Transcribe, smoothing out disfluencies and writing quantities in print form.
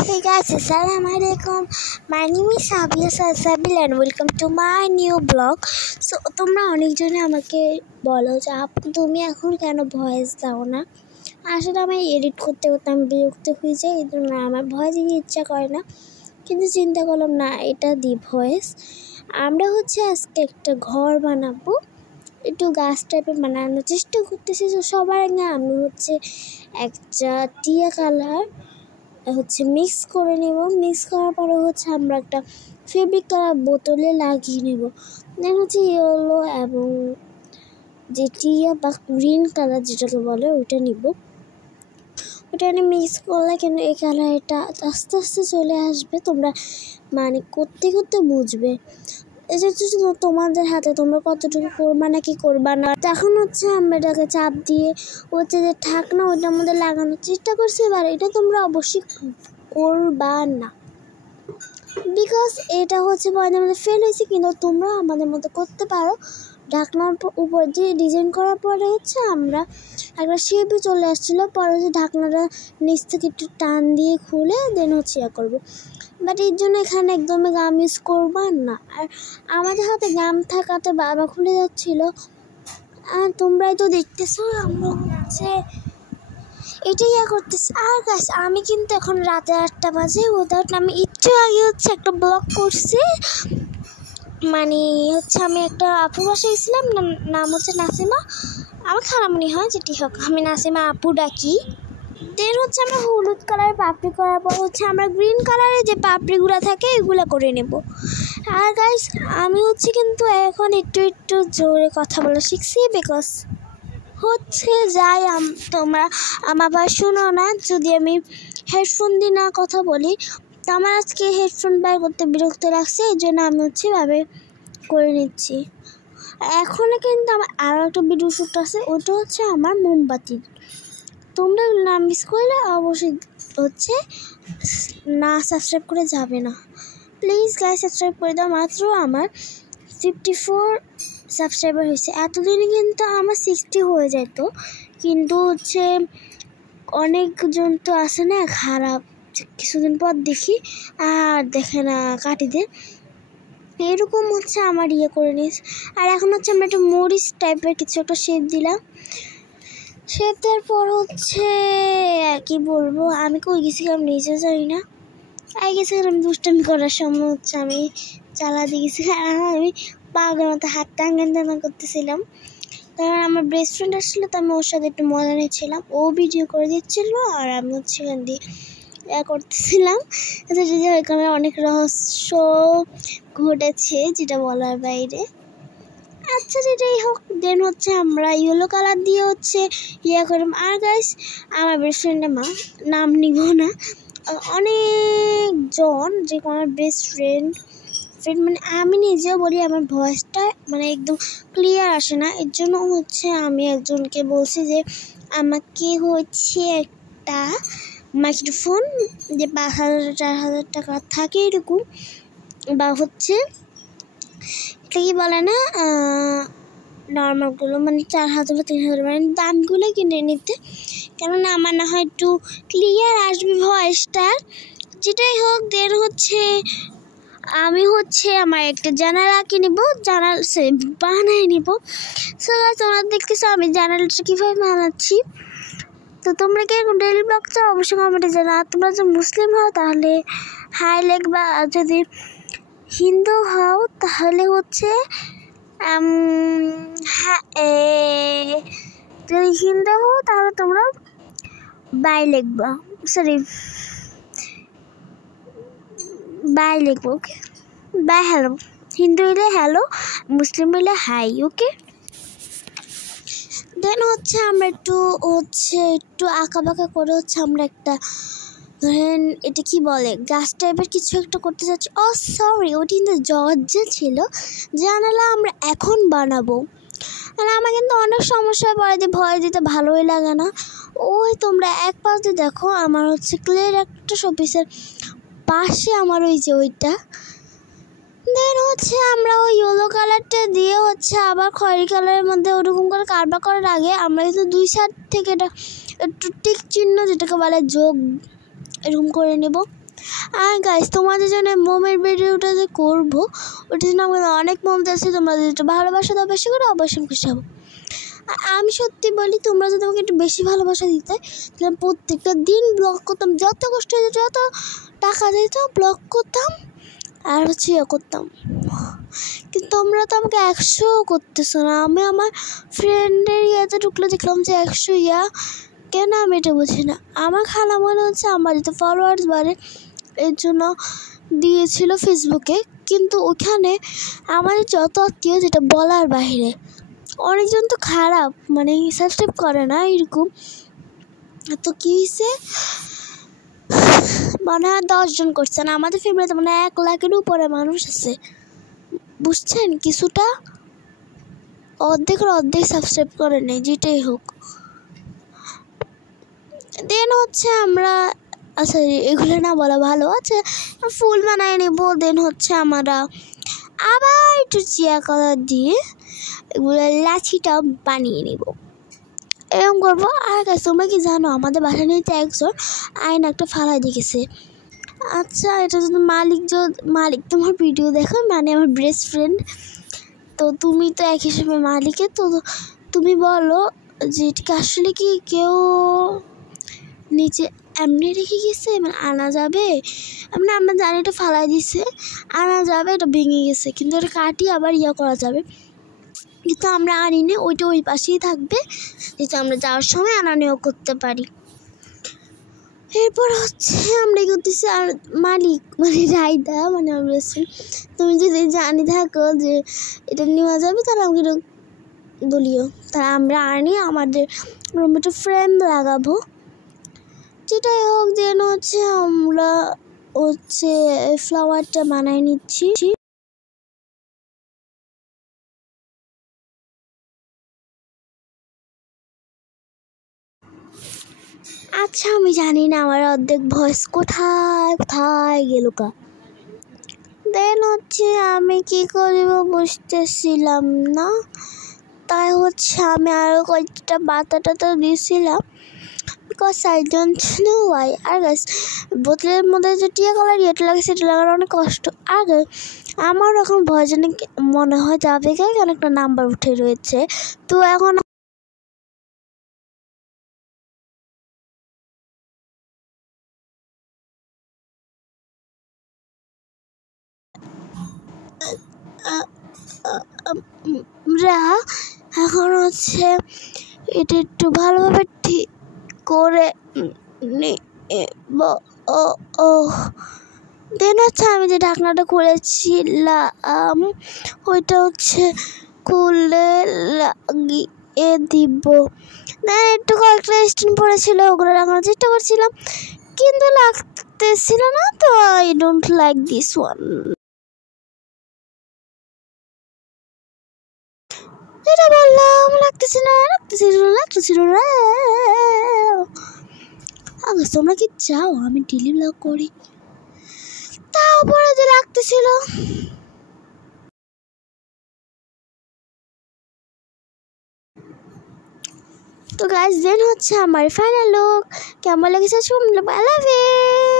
Hey guys, Assalamualaikum. My name is Sabia Salsabil and welcome to my new blog. So তোমরা অনেকজনে আমাকে বলো যে আপু তুমি এখন কেন ভয়েস দাও না। আসলে আমি এডিট করতে আমি বিরক্ত হয়ে যাই, এই জন্য আমার ভয়েস দিতে ইচ্ছা করে না, কিন্তু চিন্তা করলাম না এটা দিই ভয়েস। আমরা আজকে একটা ঘর বানাবো, একটু গাছ টাইপের বানানোর চেষ্টা করতেছি। তো সবার আগে আমি একটা টিয়া কালার মিক্স করে নেব। মিক্স করার পরে আমরা একটা ফেব্রিক কালার বোতলে লাগিয়ে নেব। দেন ইয়েলো এবং যে টিয়া বা গ্রিন কালার যেটাকে বলে ওইটা নিব। ওটা মিক্স করলে কেন এই কালারটা আস্তে আস্তে চলে আসবে, তোমরা করতে করতে বুঝবে। এটা তোমাদের হাতে, তোমরা কতটুকু করবা না কি করবা না। তখন আমরা এটাকে চাপ দিয়ে যে ঢাকনা ওইটার মধ্যে লাগানোর চেষ্টা করছি। এবার এটা তোমরা অবশ্যই করবা না, বিকজ এটা আমাদের মধ্যে ফেল হয়েছে, কিন্তু তোমরা আমাদের মধ্যে করতে পারো। ঢাকনার উপর দিয়ে ডিজাইন করার পরে আমরা একটা শেপে চলে আসছিলো। পরে ঢাকনাটা নিচ থেকে একটু টান দিয়ে খুলে দেন ইয়া করবো। বাট এর জন্য এখানে একদমই গাম ইউজ করবা না। আর আমাদের হাতে গাম থাকাতে বাবা খুলে যাচ্ছিলো, আর তোমরাই তো দেখতেছো আমরা এটাই করতেছি। আর গাছ আমি কিন্তু এখন রাতে 8টা বাজে, উইদাউট আমি একটু আগে একটা ব্লগ করছি। আমি একটা আপু বাসায় গেছিলাম, নাম নাসিমা, আমার খালামণি হয় যেটি হোক, আমি নাসিমা আপু ডাকি। দেন আমরা হলুদ কালার পাপড়ি করার পর আমরা গ্রিন কালারের যে পাপড়িগুলো থাকে এগুলো করে নেব। আর গাইস আমি কিন্তু এখন একটু জোরে কথা বলা শিখছি, বিকজ যাই তোমরা আমার আবার শোনো না যদি আমি হেডফোন দিয়ে না কথা বলি। তো আমার আজকে হেডফোন বের করতে বিরক্ত লাগছে, এই জন্য আমি ভাবে করে নিচ্ছি। এখন কিন্তু আমার আরও একটা ভিডিও শ্যুট আছে, ওটা আমার মোমবাতির। তোমরা না মিস করলে অবশ্যই না সাবস্ক্রাইব করে যাবে না, প্লিজ গাইস সাবস্ক্রাইব করে দাও। মাত্র আমার 54 সাবস্ক্রাইবার হয়েছে। এতদিনে কিন্তু আমার 60 হয়ে যেত, কিন্তু অনেকজন তো আসে না খারাপ, কিছুদিন পর দেখি আর দেখে না কাটিতে, এরকম আমার করে নিস। আর এখন আমরা একটা মরিচ টাইপের কিছু একটা শেপ দিলাম। শেপ দেওয়ার পর কি বলবো, আমি কই গেছিলাম নিজে জানি না। গেছিলাম দুষ্টামি করার সময় আমি চালা দিয়ে গেছি, আমি পাগলের মতো হাত টাঙ্গান করতেছিলাম। কারণ আমার বেস্ট ফ্রেন্ড আসছিলো, তো আমি ওর সাথে একটু মজা নিচ্ছিলাম। ও ভিডিও করে দিচ্ছিল আর আমি এখান দিয়ে করতেছিলাম। এখানে অনেক রহস্য ঘটেছে যেটা বলার বাইরে। আচ্ছা যেটাই হোক, দেন আমরা ইয়েলো কালার দিয়ে করলাম। আর গাইস আমার বেস্ট ফ্রেন্ডের নাম নিব না, অনেকজন যে আমার বেস্ট ফ্রেন্ড আমি নিজেও বলি আমার ভয়েসটা একদম ক্লিয়ার আসে না। এর জন্য আমি একজনকে বলছি যে আমাকে একটা মাইক্রোফোন যে 5,000-4,000 টাকা থাকে এরকম, বা কি বলে না নর্মালগুলো 4,000-3,000 দামগুলো কিনে নিতে, কেননা আমার না হয় একটু ক্লিয়ার আসবে ভয়েসটা। যেটাই হোক, দেন আমি আমার একটা জানালা কিনব, বানাই নিব। সো তোমরা দেখতেছো আমি জানালাটা কীভাবে বানাচ্ছি। তো তোমরা কি এখন ডেইলি ব্লগ চাও অবশ্যই কমেন্টে জানা। তোমরা যদি মুসলিম হও তাহলে হাই লিখবা, আর যদি হিন্দু হও তাহলে যদি হিন্দু হও তাহলে তোমরা বাই লিখবা, বাই লিখবো। ওকে, বাই। হ্যালো হিন্দু হইলে হ্যালো, মুসলিম হইলে হাই। ওকে, দেন আমরা একটু আঁকা বাঁকা করে আমরা একটা ধরেন এটা কি বলে গাছ টাইপের কিছু একটা করতে যাচ্ছি। ও সরি, ওটি কিন্তু দরজা ছিল, জানালা আমরা এখন বানাবো। আর আমার কিন্তু অনেক সমস্যায় পড়ে দিয়ে ভয় দিতে ভালোই লাগে না। তোমরা এক পাশে দেখো আমার ক্লিয়ার একটা শোপিসের পাশে আমার ওইটা। দেন আমরা ওই ইয়েলো কালারটা দিয়ে আবার খয়েরি কালারের মধ্যে ওরকম করে কারবার করার আগে আমরা কিন্তু 2 সাইড থেকে এটা একটু টিক চিহ্ন যেটাকে বলে যোগ এরকম করে নেব। আর গাইস তোমাদের জন্য মোমের ভিডিওটা যে করবো ওটার জন্য আমাদের অনেক মন যাচ্ছে, তোমরা যদি একটু ভালোবাসা দাও বেশি করে অবশ্যই খুশি হবো। আর আমি সত্যি বলি তোমরা যদি আমাকে একটু বেশি ভালোবাসা দিতে তাহলে প্রত্যেকটা দিন ব্লগ করতাম, যত কষ্ট হয়ে যত টাকা দিত ব্লগ করতাম আর ইয়ে করতাম। কিন্তু তোমরা তো আমাকে 100 করতেছো না। আমি আমার ফ্রেন্ডের ইয়েতে ঢুকলে দেখলাম যে 100 কেন আমি এটা বুঝি না। আমার খালা মনে হচ্ছে আমার যাতে ফলোয়ার্স বাড়ে এর জন্য দিয়েছিল ফেসবুকে, কিন্তু ওখানে আমাদের যত আত্মীয় যেটা বলার বাইরে, অনেকজন তো খারাপ মানে সাবস্ক্রাইব করে না এরকম। তো কী হয়েছে মনে হয় 10 জন করছে না, আমাদের ফ্যামিলিতে মানে 1 লাখের উপরে মানুষ আছে, বুঝছেন? কিছুটা অর্ধেক সাবস্ক্রাইব করে নেই, যেটাই হোক। দেন হচ্ছে আমরা আচ্ছা এগুলো না বলা ভালো আছে, ফুল বানায় নেব। দেন হচ্ছে আমরা আবার একটু চিয়া কালার দিয়ে এগুলো লাঠিটা বানিয়ে নেব, এরকম করবো। আর গাছ তোমরা কি জানো আমাদের বাসা নিতে একজন আয়না একটা ফালাই দেখেছে। আচ্ছা এটা যদি মালিক তোমার ভিডিও দেখো, মানে আমার বেস্ট ফ্রেন্ড, তো তুমি তো এক হিসেবে মালিকে, তো তুমি বলো যে এটাকে আসলে কি কেউ নিচে এমনি রেখে গেছে, মানে আনা যাবে? মানে আমরা জানি এটা ফালাই দিছে, আনা যাবে, এটা ভেঙে গেছে, কিন্তু এটা কাটিয়ে আবার করা যাবে, কিন্তু আমরা আনি না, ওইটা ওই পাশেই থাকবে, যেটা আমরা যাওয়ার সময় আনা নেওয়া করতে পারি। এরপর হচ্ছে আমরা করতেছি আর মালিক মানে রায়দা মানে আমরা তুমি যদি জানি থাকো যে এটা নেওয়া যাবে তাহলে আমাকে এটা বলিও, তাই আমরা আনি আমাদের রুমে একটা ফ্রেম লাগাবো, যেটাই হোক। দেন হচ্ছে আমরা হচ্ছে ফ্লাওয়ারটা বানাই নিচ্ছি। আচ্ছা আমি জানি না আমার অর্ধেক ভয়েস কোথায় কোথায় গেল কা। দেন হচ্ছে আমি কি করবো বুঝতেছিলাম না, তাই হচ্ছে আমি আরও কয়েকটা বাতা টাতা দিয়েছিলাম, because I don't know why. আর গাছ বোতলের মধ্যে যে টিয়া কালার ইয়েটা লাগে সেটা লাগার অনেক কষ্ট। আর আমার এখন ভয়েস মনে হয় যাবে কেন অনেকটা নাম্বার উঠে রয়েছে, তো এখন এখন হচ্ছে এটা একটু ভালোভাবে ঠিক করে ও ও দেন হচ্ছে আমি যে ঢাকনাটা খুলেছিলাম ওইটা হচ্ছে খুলে লাগিয়ে দিব। দেন একটু কয়েকটা স্ট্যান্ড পড়েছিল, ওগুলো লাগানোর চেষ্টা করছিলাম কিন্তু লাগতেছিল না, তো I don't like this one. এটা বললাম লাগতেছিল না। আগে তোমরা কি চাও আমি ডেলি ব্লগ করি? তারপরে যে লাগতেছিল। তো গাইস দেন হচ্ছে আমার ফাইনাল লুক কেমন লেগেছে শুনলে, আই লাভ ইউ।